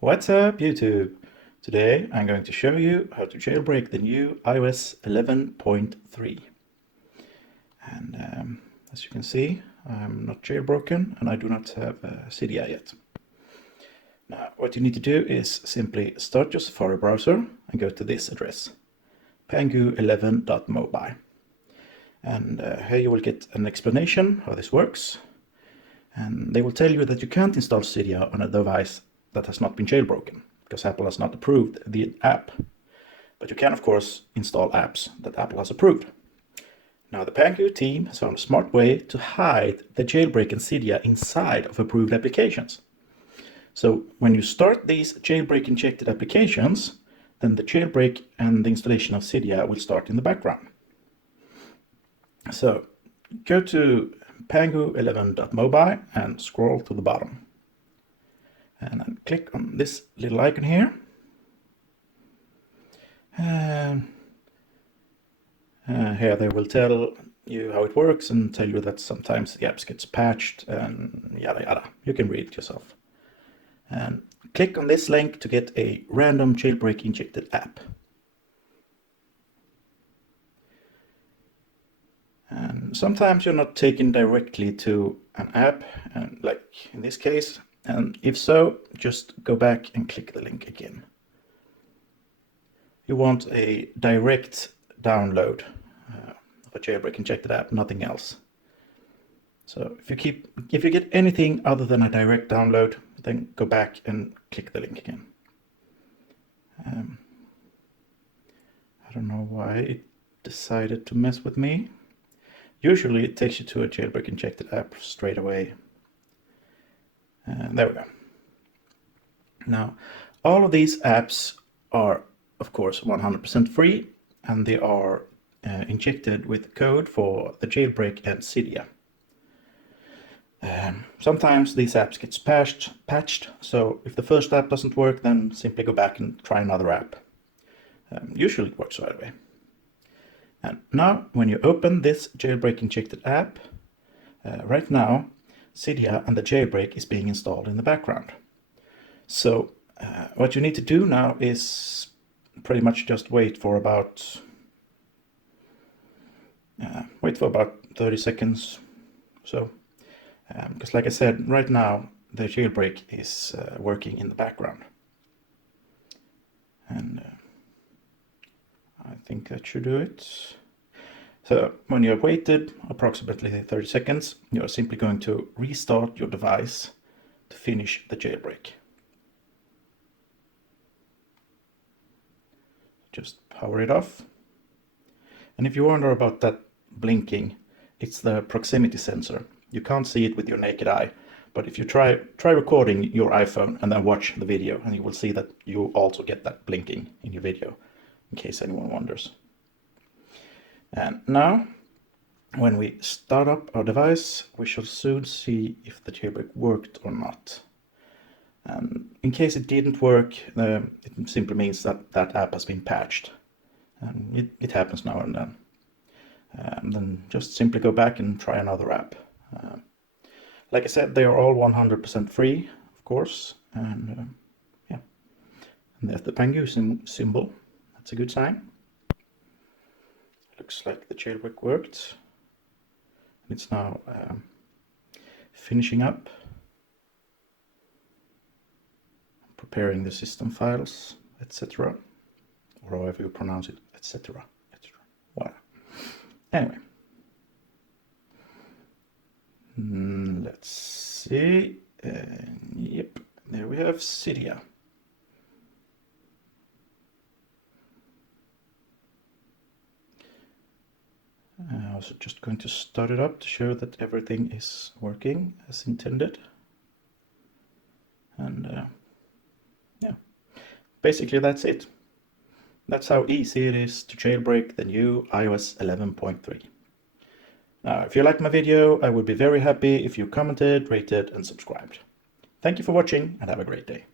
What's up, YouTube? Today I'm going to show you how to jailbreak the new iOS 11.3. And as you can see, I'm not jailbroken and I do not have Cydia yet. Now, what you need to do is simply start your Safari browser and go to this address, pangu11.mobile. And here you will get an explanation how this works. And they will tell you that you can't install Cydia on a device that has not been jailbroken, because Apple has not approved the app. But you can, of course, install apps that Apple has approved. Now, the Pangu team has found a smart way to hide the jailbreak and Cydia inside of approved applications. So when you start these jailbreak injected applications, then the jailbreak and the installation of Cydia will start in the background. So go to pangu11.mobile and scroll to the bottom. And then click on this little icon here. And here they will tell you how it works and tell you that sometimes the apps gets patched and yada yada. You can read it yourself. And click on this link to get a random jailbreak injected app. And sometimes you're not taken directly to an app, and like in this case. And if so, just go back and click the link again. You want a direct download of a jailbreak injected app, nothing else. So if you get anything other than a direct download, then go back and click the link again. I don't know why it decided to mess with me. Usually it takes you to a jailbreak injected app straight away. And there we go. Now, all of these apps are, of course, 100% free, and they are injected with code for the jailbreak and Cydia. Sometimes these apps get patched, so if the first app doesn't work, then simply go back and try another app. Usually it works right away. And now, when you open this jailbreak injected app, right now, Cydia and the jailbreak is being installed in the background. So what you need to do now is pretty much just wait for about 30 seconds or so. Because like I said, right now the jailbreak is working in the background. And I think that should do it. So when you have waited approximately 30 seconds, you are simply going to restart your device to finish the jailbreak. Just power it off. And if you wonder about that blinking, it's the proximity sensor. You can't see it with your naked eye, but if you try recording your iPhone and then watch the video, and you will see that you also get that blinking in your video, in case anyone wonders. And now, when we start up our device, we shall soon see if the jailbreak worked or not. And in case it didn't work, it simply means that that app has been patched. And it happens now and then. And then just simply go back and try another app. Like I said, they are all 100% free, of course. And yeah, and there's the Pangu symbol. That's a good sign. Looks like the jailbreak worked. It's now finishing up, preparing the system files, etc. Or however you pronounce it, etc. Voilà. Anyway, let's see. Yep, there we have Cydia. I'm also just going to start it up to show that everything is working as intended. And yeah, basically that's it. That's how easy it is to jailbreak the new iOS 11.3. Now, if you liked my video, I would be very happy if you commented, rated, and subscribed. Thank you for watching, and have a great day.